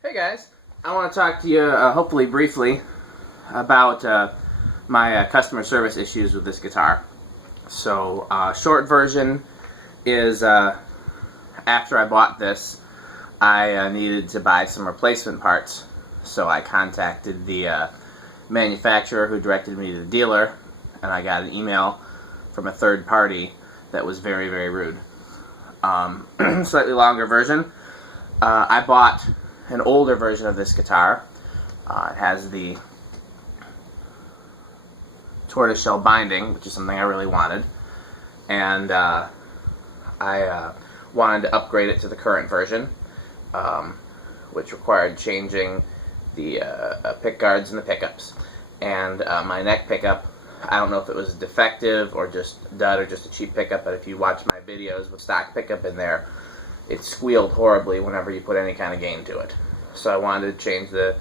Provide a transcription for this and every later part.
Hey guys, I want to talk to you hopefully briefly about my customer service issues with this guitar. So short version is after I bought this, I needed to buy some replacement parts. So I contacted the manufacturer who directed me to the dealer, and I got an email from a third party that was very, very rude. Slightly longer version. I bought an older version of this guitar. It has the tortoiseshell binding, which is something I really wanted, and I wanted to upgrade it to the current version, which required changing the pick guards and the pickups. And my neck pickup, I don't know if it was defective or just dud or just a cheap pickup, but if you watch my videos with stock pickup in there, it squealed horribly whenever you put any kind of gain to it. So I wanted to change the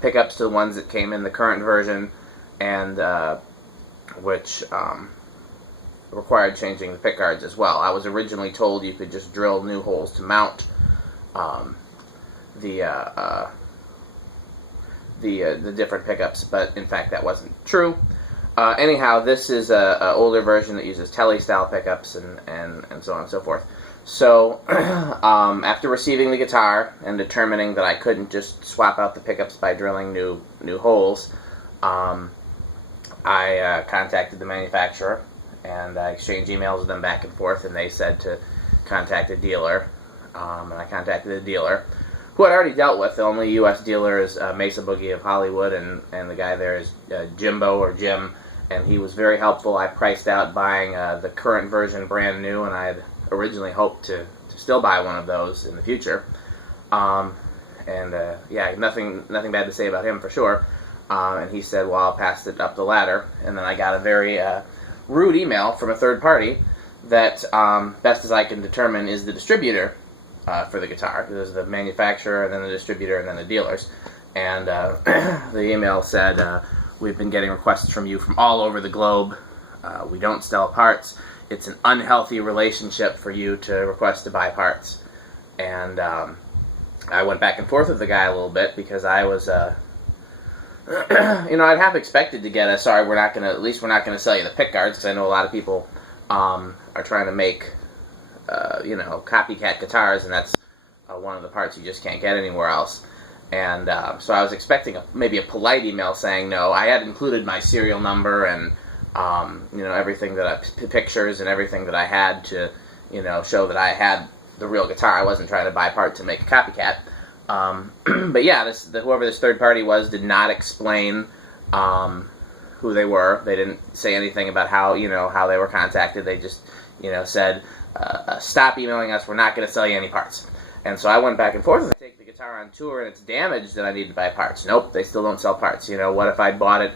pickups to the ones that came in the current version, and which required changing the pick guards as well. I was originally told you could just drill new holes to mount the different pickups, but in fact that wasn't true. Anyhow, this is a older version that uses tele style pickups and so on and so forth. So after receiving the guitar and determining that I couldn't just swap out the pickups by drilling new holes, I contacted the manufacturer, and I exchanged emails with them back and forth, and they said to contact a dealer, and I contacted the dealer, who I'd already dealt with. The only U.S. dealer is Mesa Boogie of Hollywood, and the guy there is Jimbo or Jim, and he was very helpful. I priced out buying the current version brand new, and I had originally hoped to still buy one of those in the future. Yeah, nothing bad to say about him for sure. And he said, well, I'll pass it up the ladder. And then I got a very rude email from a third party that, best as I can determine, is the distributor for the guitar. There's the manufacturer, and then the distributor, and then the dealers. And the email said, we've been getting requests from you from all over the globe. We don't sell parts. It's an unhealthy relationship for you to request to buy parts. And I went back and forth with the guy a little bit, because I was, I'd half expected to get a, sorry, at least we're not going to sell you the pick guards, because I know a lot of people are trying to make, copycat guitars, and that's one of the parts you just can't get anywhere else. And so I was expecting maybe a polite email saying no. I had included my serial number and everything pictures and everything that I had to, show that I had the real guitar. I wasn't trying to buy parts to make a copycat. But yeah, whoever this third party was did not explain who they were. They didn't say anything about how they were contacted. They just, said, stop emailing us. We're not going to sell you any parts. And so I went back and forth. I take the guitar on tour and it's damaged, and I need to buy parts. Nope, they still don't sell parts. What if I bought it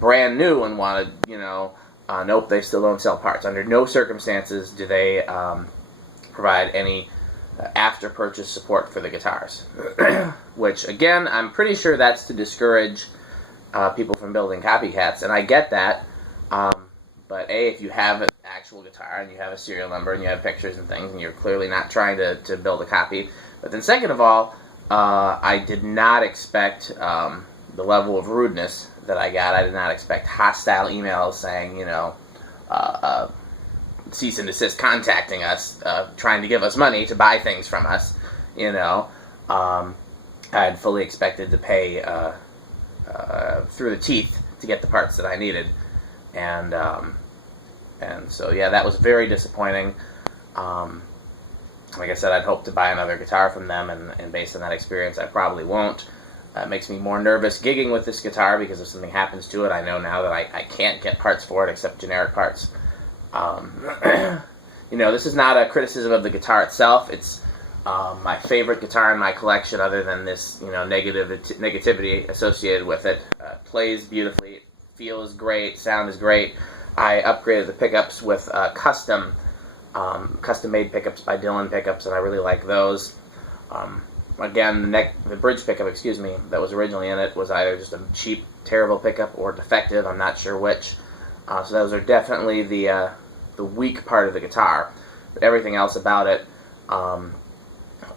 brand new and wanted, nope, they still don't sell parts. Under no circumstances do they provide any after-purchase support for the guitars. Which, again, I'm pretty sure that's to discourage people from building copycats, and I get that. But A, if you have an actual guitar and you have a serial number and you have pictures and things, and you're clearly not trying to build a copy. But then second of all, I did not expect the level of rudeness that I got. I did not expect hostile emails saying, cease and desist contacting us, trying to give us money to buy things from us. I had fully expected to pay through the teeth to get the parts that I needed, and so yeah, that was very disappointing. Like I said, I'd hoped to buy another guitar from them, and based on that experience, I probably won't. It makes me more nervous gigging with this guitar, because if something happens to it, I know now that I can't get parts for it except generic parts. This is not a criticism of the guitar itself. It's my favorite guitar in my collection, other than this, negativity associated with it. Plays beautifully, it feels great, sound is great. I upgraded the pickups with custom-made pickups by Dylan Pickups, and I really like those. Again, the bridge pickup, that was originally in it was either just a cheap, terrible pickup or defective. I'm not sure which. So those are definitely the weak part of the guitar. But everything else about it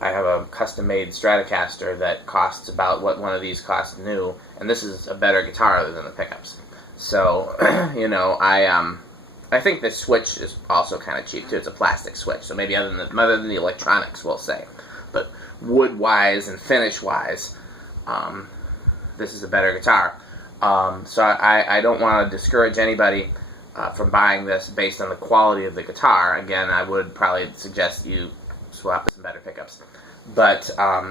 I have a custom-made Stratocaster that costs about what one of these costs new, and this is a better guitar other than the pickups. So, you know, I think this switch is also kind of cheap too. It's a plastic switch, so maybe other than the electronics, we'll say. But wood-wise and finish-wise, this is a better guitar. So I don't want to discourage anybody from buying this based on the quality of the guitar. Again, I would probably suggest you swap with some better pickups. But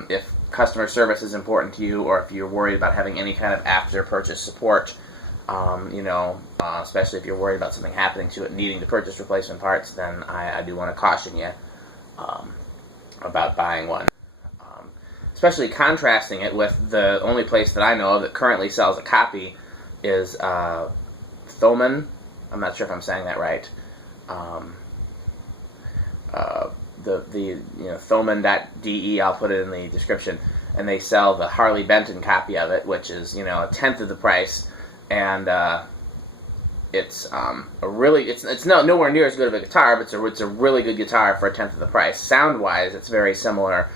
if customer service is important to you, or if you're worried about having any kind of after-purchase support, you know, especially if you're worried about something happening to it, needing to purchase replacement parts, then I do want to caution you about buying one. Especially contrasting it with the only place that I know of that currently sells a copy is Thomann. I'm not sure if I'm saying that right. Thomann.de, I'll put it in the description, and they sell the Harley Benton copy of it, which is, you know, a tenth of the price, and it's nowhere near as good of a guitar, but it's a really good guitar for a tenth of the price. Sound wise, it's very similar.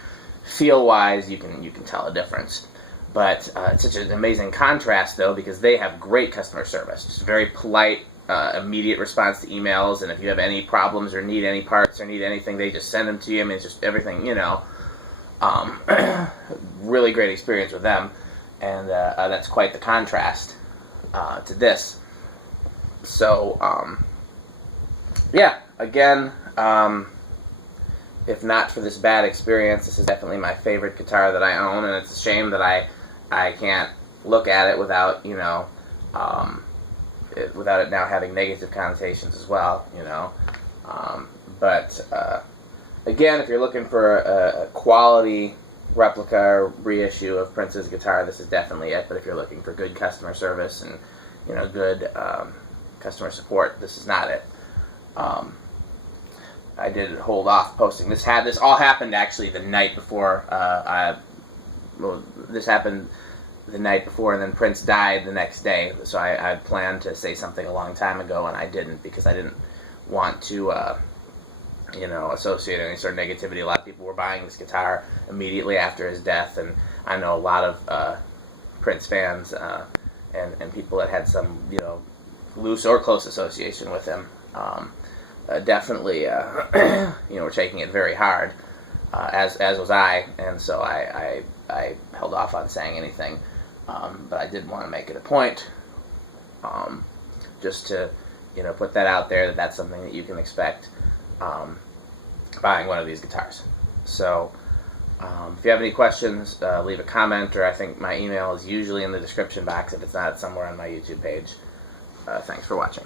Feel wise, you can tell a difference. But it's such an amazing contrast, though, because they have great customer service. Just very polite, immediate response to emails, and if you have any problems or need any parts or need anything, they just send them to you. I mean, it's just everything, you know. Really great experience with them, and that's quite the contrast to this. So, yeah, again, if not for this bad experience, this is definitely my favorite guitar that I own, and it's a shame that I can't look at it without, you know, without it now having negative connotations as well, you know. But again, if you're looking for a quality replica or reissue of Prince's guitar, this is definitely it. But if you're looking for good customer service and, you know, good customer support, this is not it. I did hold off posting. This all happened actually the night before. This happened the night before, and then Prince died the next day. So I planned to say something a long time ago, and I didn't, because I didn't want to, you know, associate any sort of negativity. A lot of people were buying this guitar immediately after his death, and I know a lot of Prince fans and people that had some, you know, loose or close association with him. Definitely, you know, we're taking it very hard, as was I, and so I held off on saying anything, but I did want to make it a point, just to, you know, put that out there, that that's something that you can expect buying one of these guitars. So, if you have any questions, leave a comment, or I think my email is usually in the description box. If it's not, it's somewhere on my YouTube page. Thanks for watching.